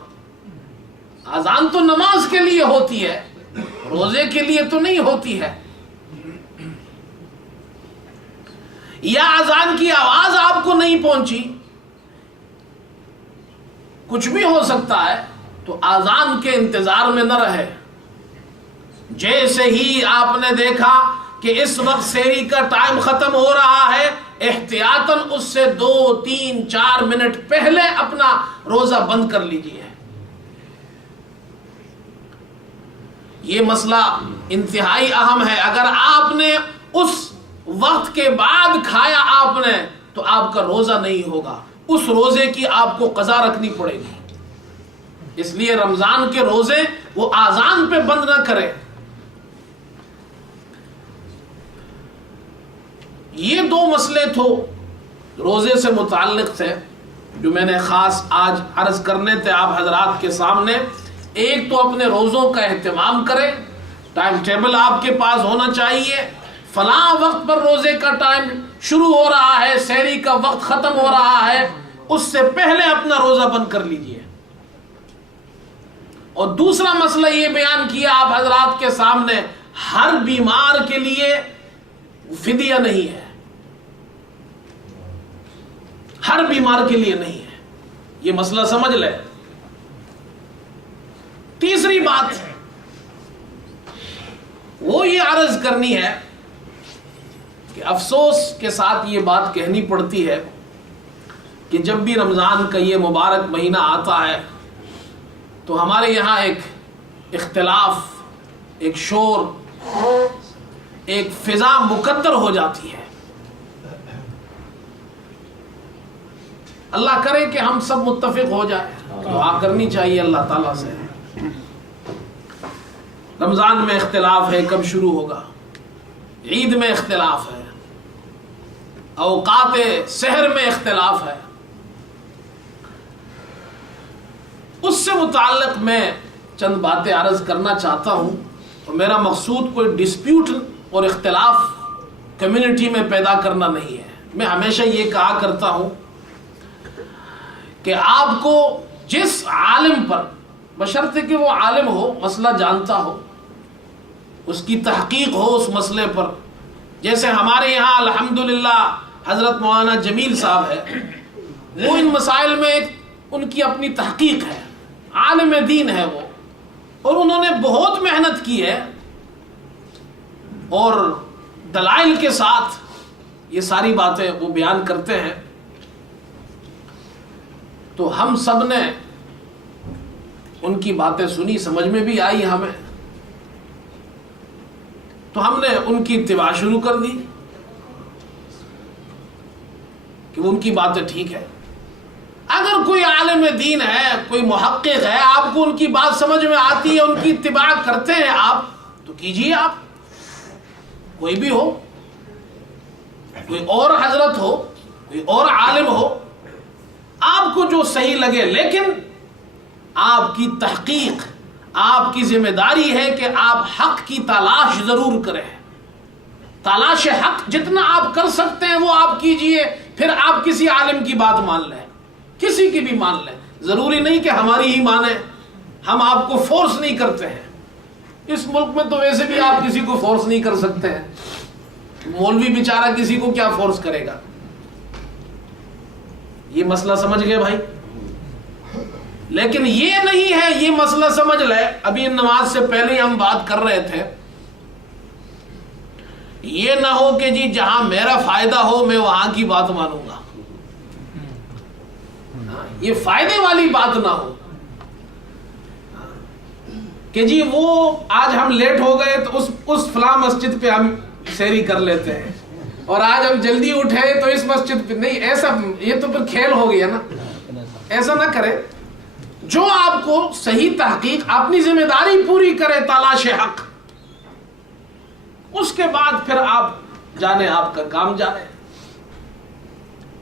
آذان تو نماز کے لیے ہوتی ہے, روزے کے لیے تو نہیں ہوتی ہے. یا اذان کی آواز آپ کو نہیں پہنچی, کچھ بھی ہو سکتا ہے, تو اذان کے انتظار میں نہ رہے. جیسے ہی آپ نے دیکھا کہ اس وقت سحری کا ٹائم ختم ہو رہا ہے, احتیاطاً اس سے 2 3 4 منٹ پہلے اپنا روزہ بند کر لیجئے. یہ مسئلہ انتہائی اہم ہے. اگر آپ نے اس وقت کے بعد کھایا آپ نے, تو آپ کا روزہ نہیں ہوگا, اس روزے کی آپ کو قضا رکھنی پڑے گی. اس لیے رمضان کے روزے وہ آذان پہ بند نہ کرے. یہ 2 مسئلے تو روزے سے متعلق تھے جو میں نے خاص آج عرض کرنے تھے آپ حضرات کے سامنے. ایک تو اپنے روزوں کا اہتمام کریں, ٹائم ٹیبل آپ کے پاس ہونا چاہیے, فلاں وقت پر روزے کا ٹائم شروع ہو رہا ہے، سحری کا وقت ختم ہو رہا ہے، اس سے پہلے اپنا روزہ بند کر لیجئے۔ اور دوسرا مسئلہ یہ بیان کیا آپ حضرات کے سامنے، ہر بیمار کے لیے فدیہ نہیں ہے، ہر بیمار کے لیے نہیں ہے، یہ مسئلہ سمجھ لے۔ تیسری بات وہ یہ عرض کرنی ہے کہ افسوس کے ساتھ یہ بات کہنی پڑتی ہے کہ جب بھی رمضان کا یہ مبارک مہینہ آتا ہے تو ہمارے یہاں ایک اختلاف، ایک شور، ایک فضا مقدر ہو جاتی ہے۔ اللہ کرے کہ ہم سب متفق ہو جائیں، دعا کرنی چاہیے اللہ تعالیٰ سے۔ رمضان میں اختلاف ہے، کب شروع ہوگا؟ عید میں اختلاف ہے، اوقات سحر میں اختلاف ہے۔ اس سے متعلق میں چند باتیں عرض کرنا چاہتا ہوں، اور میرا مقصود کوئی ڈسپیوٹ اور اختلاف کمیونٹی میں پیدا کرنا نہیں ہے۔ میں ہمیشہ یہ کہا کرتا ہوں کہ آپ کو جس عالم پر، بشرطے کہ وہ عالم ہو، مسئلہ جانتا ہو، اس کی تحقیق ہو اس مسئلے پر، جیسے ہمارے یہاں الحمدللہ حضرت مولانا جمیل صاحب ہے، وہ ان مسائل میں ان کی اپنی تحقیق ہے، عالم دین ہے وہ، اور انہوں نے بہت محنت کی ہے اور دلائل کے ساتھ یہ ساری باتیں وہ بیان کرتے ہیں۔ تو ہم سب نے ان کی باتیں سنی، سمجھ میں بھی آئی ہمیں، تو ہم نے ان کی اتباع شروع کر دی کہ ان کی باتیں ٹھیک ہے۔ اگر کوئی عالم دین ہے، کوئی محقق ہے، آپ کو ان کی بات سمجھ میں آتی ہے، ان کی اتباع کرتے ہیں آپ، تو کیجئے، آپ کوئی بھی ہو، کوئی اور حضرت ہو، کوئی اور عالم ہو، آپ کو جو صحیح لگے، لیکن آپ کی تحقیق، آپ کی ذمہ داری ہے کہ آپ حق کی تلاش ضرور کریں۔ تلاش حق جتنا آپ کر سکتے ہیں وہ آپ کیجئے، پھر آپ کسی عالم کی بات مان لیں، کسی کی بھی مان لیں، ضروری نہیں کہ ہماری ہی مانیں، ہم آپ کو فورس نہیں کرتے ہیں۔ اس ملک میں تو ویسے بھی آپ کسی کو فورس نہیں کر سکتے ہیں، مولوی بیچارہ کسی کو کیا فورس کرے گا۔ یہ مسئلہ سمجھ گئے بھائی؟ لیکن یہ نہیں ہے، یہ مسئلہ سمجھ لے، ابھی نماز سے پہلے ہم بات کر رہے تھے، یہ نہ ہو کہ جی جہاں میرا فائدہ ہو میں وہاں کی بات مانوں گا، یہ فائدے والی بات نہ ہو کہ جی وہ آج ہم لیٹ ہو گئے تو اس فلاں مسجد پہ ہم سحری کر لیتے ہیں، اور آج ہم جلدی اٹھے تو اس مسجد پہ نہیں، ایسا یہ تو پھر کھیل ہو گیا نا، ایسا نہ کرے۔ جو آپ کو صحیح تحقیق، اپنی ذمہ داری پوری کرے، تلاش حق، اس کے بعد پھر آپ جانے، آپ کا کام جانے۔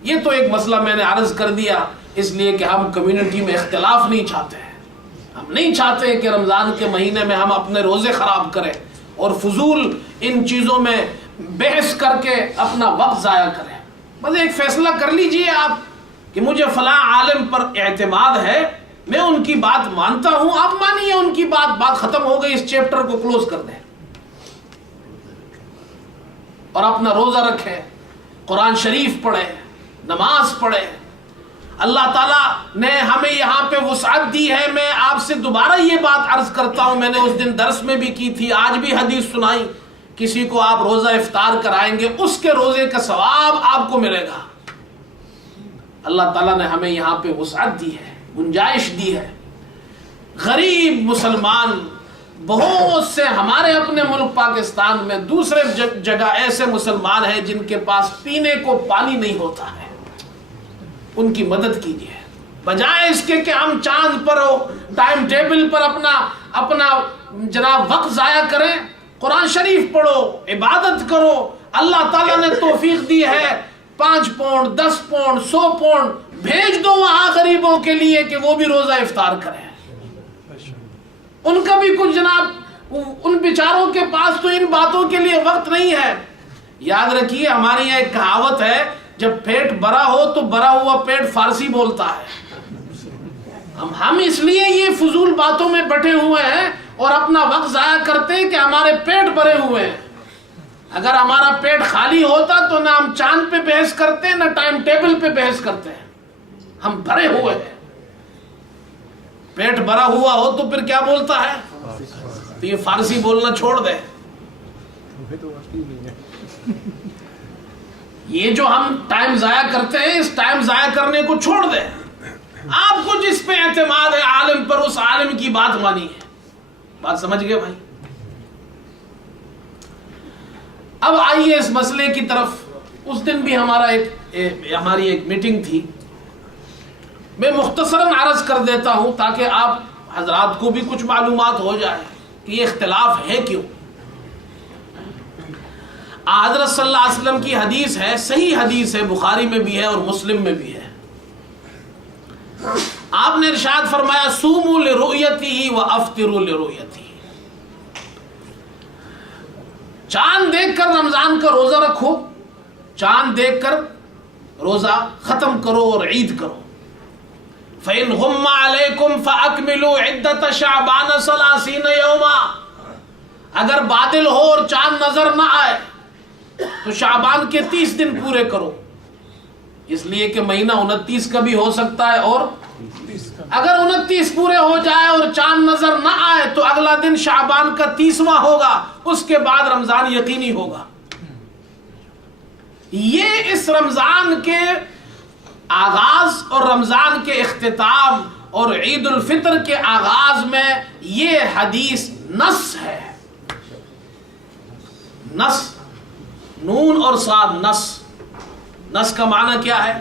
یہ تو ایک مسئلہ میں نے عرض کر دیا، اس لیے کہ ہم کمیونٹی میں اختلاف نہیں چاہتے ہیں، ہم نہیں چاہتے کہ رمضان کے مہینے میں ہم اپنے روزے خراب کریں اور فضول ان چیزوں میں بحث کر کے اپنا وقت ضائع کریں۔ بس ایک فیصلہ کر لیجئے آپ کہ مجھے فلاں عالم پر اعتماد ہے، میں ان کی بات مانتا ہوں، آپ مانیے ان کی بات ختم ہو گئی، اس چیپٹر کو کلوز کر دیں اور اپنا روزہ رکھیں، قرآن شریف پڑھیں، نماز پڑھیں۔ اللہ تعالیٰ نے ہمیں یہاں پہ وسعت دی ہے۔ میں آپ سے دوبارہ یہ بات عرض کرتا ہوں، میں نے اس دن درس میں بھی کی تھی، آج بھی حدیث سنائی، کسی کو آپ روزہ افطار کرائیں گے، اس کے روزے کا ثواب آپ کو ملے گا۔ اللہ تعالیٰ نے ہمیں یہاں پہ وسعت دی ہے، گنجائش دی ہے۔ غریب مسلمان بہت سے ہمارے اپنے ملک پاکستان میں، دوسرے جگہ ایسے مسلمان ہیں جن کے پاس پینے کو پانی نہیں ہوتا ہے، ان کی مدد کیجیے، بجائے اس کے کہ ہم چاند پر ہو ٹائم ٹیبل پر اپنا جناب وقت ضائع کریں۔ قرآن شریف پڑھو، عبادت کرو، اللہ تعالیٰ نے توفیق دی ہے، 5 پاؤنڈ 10 پاؤنڈ 100 پاؤنڈ بھیج دو وہاں غریبوں کے لیے کہ وہ بھی روزہ افطار کریں۔ ان کا بھی کچھ جناب، ان بیچاروں کے پاس تو ان باتوں کے لیے وقت نہیں ہے یاد رکھیے ہماری یہاں ایک کہاوت ہے، جب پیٹ بھرا ہو تو بھرا ہوا پیٹ فارسی بولتا ہے۔ ہم اس لیے یہ فضول باتوں میں بٹے ہوئے ہیں اور اپنا وقت ضائع کرتے ہیں کہ ہمارے پیٹ بھرے ہوئے ہیں۔ اگر ہمارا پیٹ خالی ہوتا تو نہ ہم چاند پہ بحث کرتے نہ ٹائم ٹیبل پہ بحث کرتے ہیں۔ ہم بھرے ہوئے ہیں، پیٹ بھرا ہوا ہو تو پھر کیا بولتا ہے؟ تو یہ فارسی بولنا چھوڑ دے۔ یہ جو ہم ٹائم ضائع کرتے ہیں، اس ٹائم ضائع کرنے کو چھوڑ دیں۔ آپ کو جس پہ اعتماد ہے عالم پر، اس عالم کی بات مانی ہے۔ بات سمجھ گئے بھائی؟ اب آئیے اس مسئلے کی طرف۔ اس دن بھی ہماری ایک میٹنگ تھی، میں مختصراً عرض کر دیتا ہوں تاکہ آپ حضرات کو بھی کچھ معلومات ہو جائے کہ یہ اختلاف ہے کیوں۔ حضرت صلی اللہ علیہ وسلم کی حدیث ہے، صحیح حدیث ہے، بخاری میں بھی ہے اور مسلم میں بھی ہے۔ آپ نے ارشاد فرمایا صوموا لرؤیتہ وافطروا لرؤیتہ، چاند دیکھ کر رمضان کا روزہ رکھو، چاند دیکھ کر روزہ ختم کرو اور عید کرو۔ فَإِنْ غُمَّ عَلَيْكُمْ فَأَكْمِلُوا عِدَّةَ شَعْبَانَ 30 يَوْمًا، اگر بادل ہو اور چاند نظر نہ آئے تو شعبان کے 30 دن پورے کرو، اس لیے کہ مہینہ 29 کا بھی ہو سکتا ہے، اور اگر 29 پورے ہو جائے اور چاند نظر نہ آئے تو اگلا دن شعبان کا 30واں ہوگا، اس کے بعد رمضان یقینی ہوگا۔ یہ اس رمضان کے آغاز اور رمضان کے اختتام اور عید الفطر کے آغاز میں یہ حدیث نص ہے۔ نص، نون اور صاد، نص۔ نص کا معنی کیا ہے؟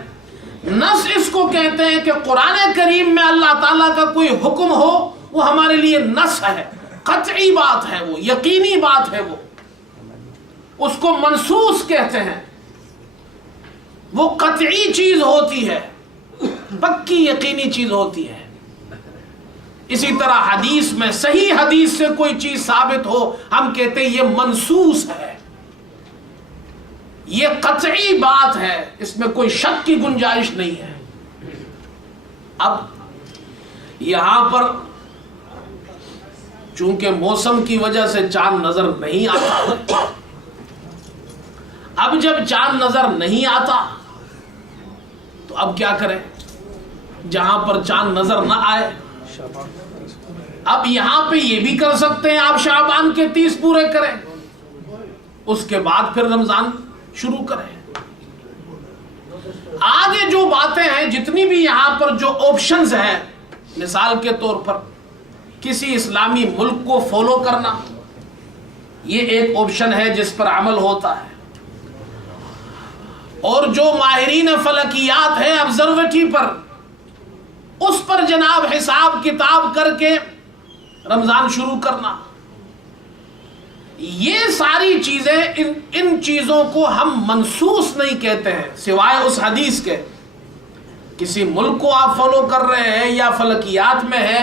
نص اس کو کہتے ہیں کہ قرآن کریم میں اللہ تعالیٰ کا کوئی حکم ہو، وہ ہمارے لیے نص ہے، قطعی بات ہے، وہ یقینی بات ہے، وہ اس کو منصوص کہتے ہیں۔ وہ قطعی چیز ہوتی ہے، پکی یقینی چیز ہوتی ہے۔ اسی طرح حدیث میں صحیح حدیث سے کوئی چیز ثابت ہو، ہم کہتے ہیں یہ منصوص ہے، یہ قطعی بات ہے، اس میں کوئی شک کی گنجائش نہیں ہے۔ اب یہاں پر چونکہ موسم کی وجہ سے چاند نظر نہیں آتا، اب جب چاند نظر نہیں آتا تو اب کیا کریں؟ جہاں پر چاند نظر نہ آئے، اب یہاں پہ یہ بھی کر سکتے ہیں، آپ شعبان کے 30 پورے کریں، اس کے بعد پھر رمضان شروع کریں۔ آگے جو باتیں ہیں، جتنی بھی یہاں پر جو آپشنز ہیں، مثال کے طور پر کسی اسلامی ملک کو فالو کرنا، یہ ایک آپشن ہے جس پر عمل ہوتا ہے، اور جو ماہرین فلکیات ہیں آبزرویٹری پر، اس پر جناب حساب کتاب کر کے رمضان شروع کرنا، یہ ساری چیزیں، ان چیزوں کو ہم منسوخ نہیں کہتے ہیں سوائے اس حدیث کے۔ کسی ملک کو آپ فالو کر رہے ہیں یا فلکیات میں ہے،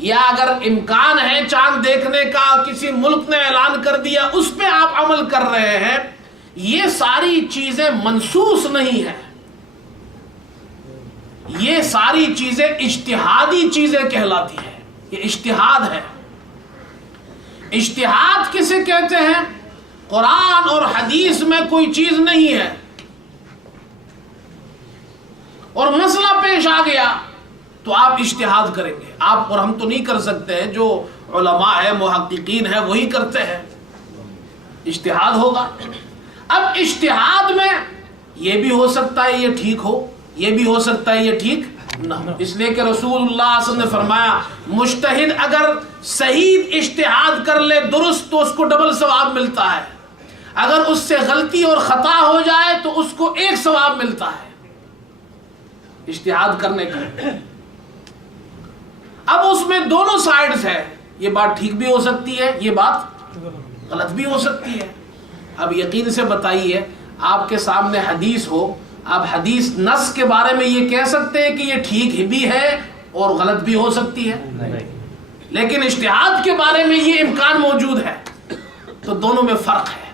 یا اگر امکان ہے چاند دیکھنے کا، کسی ملک نے اعلان کر دیا، اس پہ آپ عمل کر رہے ہیں، یہ ساری چیزیں منسوخ نہیں ہیں، یہ ساری چیزیں اجتہادی چیزیں کہلاتی ہیں، یہ اجتہاد ہے۔ اجتہاد کسے کہتے ہیں؟ قرآن اور حدیث میں کوئی چیز نہیں ہے اور مسئلہ پیش آ گیا تو آپ اجتہاد کریں گے، آپ اور ہم تو نہیں کر سکتے ہیں، جو علماء ہیں، محققین ہیں، وہی کرتے ہیں، اجتہاد ہوگا۔ اب اجتہاد میں یہ بھی ہو سکتا ہے یہ ٹھیک ہو، یہ بھی ہو سکتا ہے یہ ٹھیک نہ ہو، اس لیے کہ رسول اللہ صلی اللہ علیہ وسلم نے فرمایا مجتہد اگر صحیح اجتہاد کر لے درست تو اس کو ڈبل ثواب ملتا ہے، اگر اس سے غلطی اور خطا ہو جائے تو اس کو 1 ثواب ملتا ہے اجتہاد کرنے کا۔ اب اس میں دونوں سائیڈز ہیں، یہ بات ٹھیک بھی ہو سکتی ہے، یہ بات غلط بھی ہو سکتی ہے۔ اب یقین سے بتائیے، آپ کے سامنے حدیث ہو، آپ حدیث نص کے بارے میں یہ کہہ سکتے ہیں کہ یہ ٹھیک بھی ہے اور غلط بھی ہو سکتی ہے، لیکن اجتہاد کے بارے میں یہ امکان موجود ہے، تو دونوں میں فرق ہے۔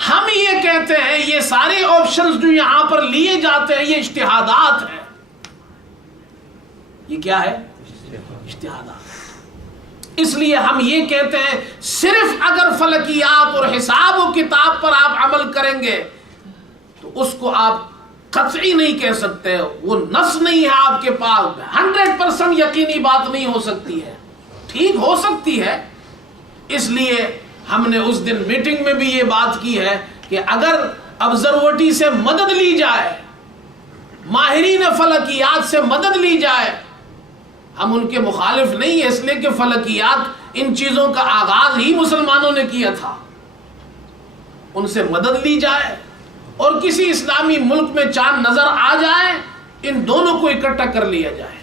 ہم یہ کہتے ہیں یہ سارے آپشنز جو یہاں پر لیے جاتے ہیں یہ اجتہادات ہیں. یہ کیا ہے؟ اجتہادات. اس لیے ہم یہ کہتے ہیں صرف اگر فلکیات اور حساب و کتاب پر آپ عمل کریں گے تو اس کو آپ قطعی نہیں کہہ سکتے. وہ نص نہیں ہے آپ کے پاس, 100% یقینی بات نہیں ہو سکتی ہے. ٹھیک ہو سکتی ہے. اس لیے ہم نے اس دن میٹنگ میں بھی یہ بات کی ہے کہ اگر آبزرویٹری سے مدد لی جائے, ماہرین فلکیات سے مدد لی جائے, ہم ان کے مخالف نہیں ہیں, اس لیے کہ فلکیات ان چیزوں کا آغاز ہی مسلمانوں نے کیا تھا. ان سے مدد لی جائے اور کسی اسلامی ملک میں چاند نظر آ جائے, ان دونوں کو اکٹھا کر لیا جائے.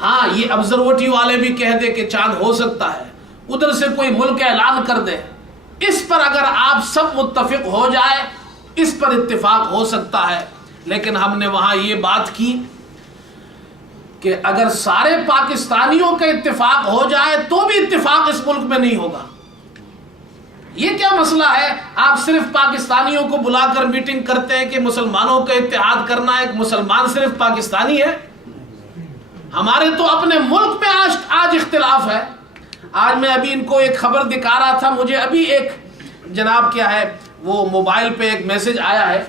ہاں یہ آبزرویٹری والے بھی کہہ دے کہ چاند ہو سکتا ہے, ادھر سے کوئی ملک اعلان کر دے, اس پر اگر آپ سب متفق ہو جائے اس پر اتفاق ہو سکتا ہے. لیکن ہم نے وہاں یہ بات کی کہ اگر سارے پاکستانیوں کا اتفاق ہو جائے تو بھی اتفاق اس ملک میں نہیں ہوگا. یہ کیا مسئلہ ہے؟ آپ صرف پاکستانیوں کو بلا کر میٹنگ کرتے ہیں کہ مسلمانوں کا اتحاد کرنا ہے. مسلمان صرف پاکستانی ہے؟ ہمارے تو اپنے ملک میں آج اختلاف ہے. آج میں ابھی ان کو ایک خبر دکھا رہا تھا, مجھے ابھی ایک جناب کیا ہے وہ موبائل پہ ایک میسج آیا ہے.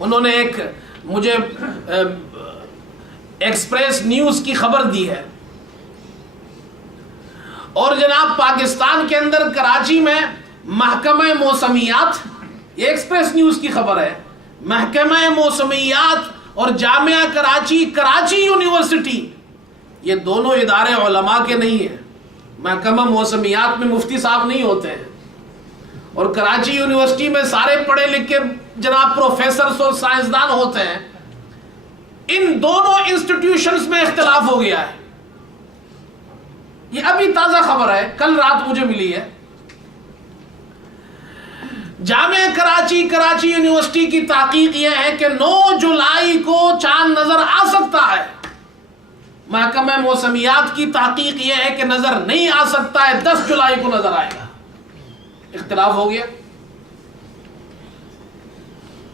انہوں نے ایک مجھے ایکسپریس نیوز کی خبر دی ہے, اور جناب پاکستان کے اندر کراچی میں محکمہ موسمیات, یہ ایکسپریس نیوز کی خبر ہے, محکمہ موسمیات اور جامعہ کراچی یونیورسٹی, یہ دونوں ادارے علماء کے نہیں ہیں. محکمہ موسمیات میں مفتی صاحب نہیں ہوتے ہیں, اور کراچی یونیورسٹی میں سارے پڑھے لکھے جناب پروفیسرز اور سائنسدان ہوتے ہیں. ان دونوں انسٹیٹیوشنز میں اختلاف ہو گیا ہے. یہ ابھی تازہ خبر ہے, کل رات مجھے ملی ہے. جامعہ کراچی یونیورسٹی کی تحقیق یہ ہے کہ 9 جولائی کو چاند نظر آ سکتا ہے. محکمہ موسمیات کی تحقیق یہ ہے کہ نظر نہیں آ سکتا ہے, 10 جولائی کو نظر آئے گا. اختلاف ہو گیا.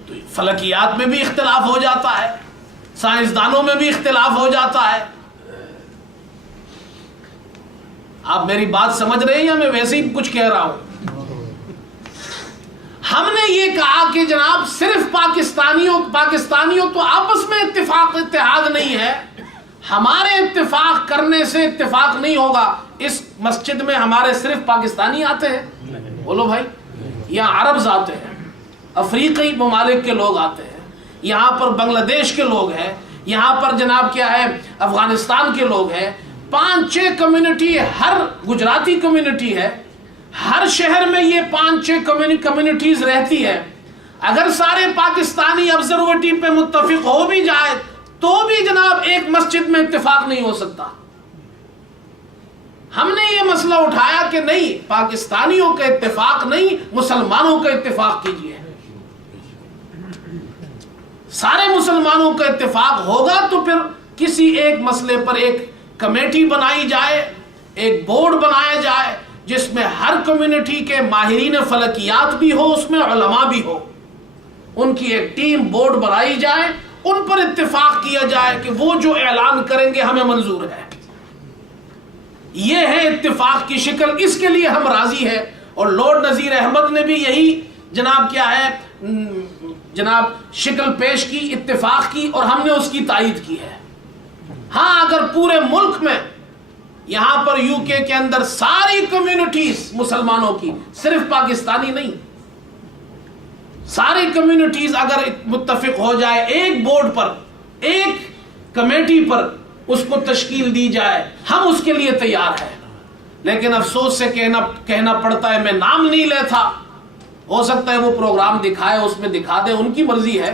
تو فلکیات میں بھی اختلاف ہو جاتا ہے, سائنسدانوں میں بھی اختلاف ہو جاتا ہے. آپ میری بات سمجھ رہے ہیں یا میں ویسے ہی کچھ کہہ رہا ہوں؟ ہم نے یہ کہا کہ جناب صرف پاکستانیوں تو آپس میں اتحاد نہیں ہے. ہمارے اتفاق کرنے سے اتفاق نہیں ہوگا. اس مسجد میں ہمارے صرف پاکستانی آتے ہیں, بولو بھائی, یہاں عربز آتے ہیں, افریقی ممالک کے لوگ آتے ہیں, یہاں پر بنگلہ دیش کے لوگ ہیں, یہاں پر جناب کیا ہے افغانستان کے لوگ ہیں, 5-6 کمیونٹی, ہر گجراتی کمیونٹی ہے, ہر شہر میں یہ 5-6 کمیونٹیز رہتی ہے. اگر سارے پاکستانی آبزرویٹری پہ متفق ہو بھی جائے تو بھی جناب ایک مسجد میں اتفاق نہیں ہو سکتا. ہم نے یہ مسئلہ اٹھایا کہ نہیں, پاکستانیوں کا اتفاق نہیں, مسلمانوں کا اتفاق کیجیے. سارے مسلمانوں کا اتفاق ہوگا تو پھر کسی ایک مسئلے پر ایک کمیٹی بنائی جائے, ایک بورڈ بنایا جائے جس میں ہر کمیونٹی کے ماہرین فلکیات بھی ہو, اس میں علماء بھی ہو. ان کی ایک ٹیم بورڈ بنائی جائے, ان پر اتفاق کیا جائے کہ وہ جو اعلان کریں گے ہمیں منظور ہے. یہ ہے اتفاق کی شکل, اس کے لیے ہم راضی ہیں. اور لارڈ نذیر احمد نے بھی یہی جناب کیا ہے جناب شکل پیش کی, اتفاق کی, اور ہم نے اس کی تائید کی ہے. ہاں اگر پورے ملک میں یہاں پر یو کے اندر ساری کمیونٹیز مسلمانوں کی, صرف پاکستانی نہیں, ساری کمیونٹیز اگر متفق ہو جائے ایک بورڈ پر, ایک کمیٹی پر, اس کو تشکیل دی جائے, ہم اس کے لیے تیار ہیں. لیکن افسوس سے کہنا پڑتا ہے, میں نام نہیں لیتا, ہو سکتا ہے وہ پروگرام دکھائے, اس میں دکھا دے, ان کی مرضی ہے.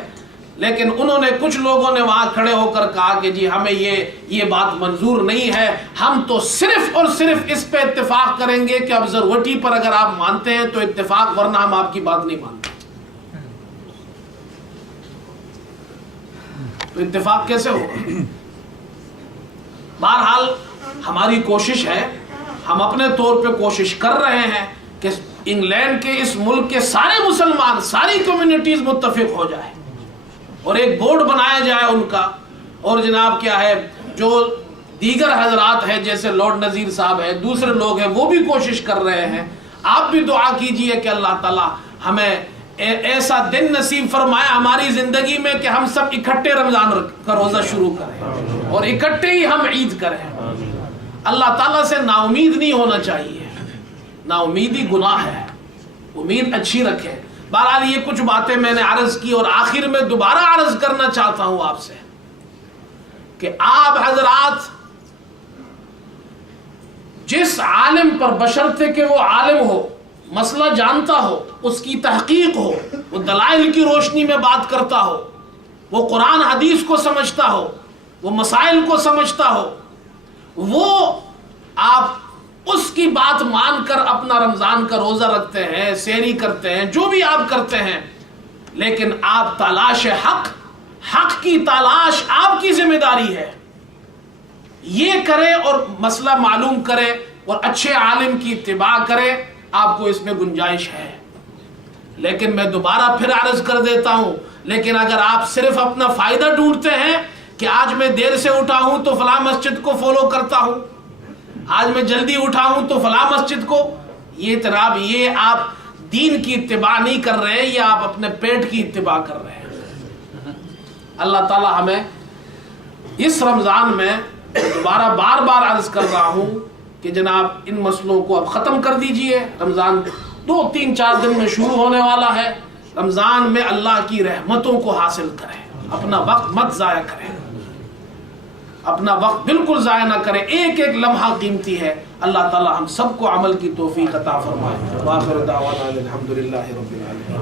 لیکن انہوں نے, کچھ لوگوں نے وہاں کھڑے ہو کر کہا کہ جی ہمیں یہ بات منظور نہیں ہے, ہم تو صرف اور صرف اس پہ اتفاق کریں گے کہ آبزرویٹری پر اگر آپ مانتے ہیں تو اتفاق, ورنہ ہم آپ کی بات نہیں مانتے. تو اتفاق کیسے ہوگا؟ بہرحال ہماری کوشش ہے, ہم اپنے طور پہ کوشش کر رہے ہیں کہ انگلینڈ کے اس ملک کے سارے مسلمان، ساری کمیونٹیز متفق ہو جائے اور ایک بورڈ بنایا جائے ان کا، اور جناب کیا ہے جو دیگر حضرات ہیں جیسے لارڈ نذیر صاحب ہیں، دوسرے لوگ ہیں، وہ بھی کوشش کر رہے ہیں. آپ بھی دعا کیجئے کہ اللہ تعالی ہمیں ایسا دن نصیب فرمائے ہماری زندگی میں کہ ہم سب اکٹھے رمضان کا روزہ شروع کریں اور اکٹھے ہی ہم عید کریں. اللہ تعالیٰ سے نا امید نہیں ہونا چاہیے، نا امیدی گناہ ہے، امید اچھی رکھے. بہرحال یہ کچھ باتیں میں نے عرض کی، اور آخر میں دوبارہ عرض کرنا چاہتا ہوں آپ سے کہ آپ حضرات جس عالم پر، بشرطے کہ وہ عالم ہو، مسئلہ جانتا ہو، اس کی تحقیق ہو، وہ دلائل کی روشنی میں بات کرتا ہو، وہ قرآن حدیث کو سمجھتا ہو، وہ مسائل کو سمجھتا ہو، وہ آپ اس کی بات مان کر اپنا رمضان کا روزہ رکھتے ہیں، سحری کرتے ہیں، جو بھی آپ کرتے ہیں، لیکن آپ تلاش حق کی تلاش آپ کی ذمہ داری ہے. یہ کرے اور مسئلہ معلوم کرے اور اچھے عالم کی اتباع کرے، آپ کو اس میں گنجائش ہے. لیکن میں دوبارہ پھر عرض کر دیتا ہوں، لیکن اگر آپ صرف اپنا فائدہ ڈھونڈتے ہیں کہ آج میں دیر سے اٹھا ہوں تو فلاں مسجد کو فالو کرتا ہوں، آج میں جلدی اٹھا ہوں تو فلاں مسجد کو، یہ جناب یہ آپ دین کی اتباع نہیں کر رہے، یہ آپ اپنے پیٹ کی اتباع کر رہے ہیں. اللہ تعالی ہمیں اس رمضان میں، دوبارہ بار بار عرض کر رہا ہوں کہ جناب ان مسئلوں کو اب ختم کر دیجئے. رمضان 2-3-4 دن میں شروع ہونے والا ہے. رمضان میں اللہ کی رحمتوں کو حاصل کریں، اپنا وقت مت ضائع کریں، اپنا وقت بالکل ضائع نہ کریں، ایک ایک لمحہ قیمتی ہے. اللہ تعالی ہم سب کو عمل کی توفیق عطا فرمائے. وآخر دعوانا الحمدللہ رب العالمین.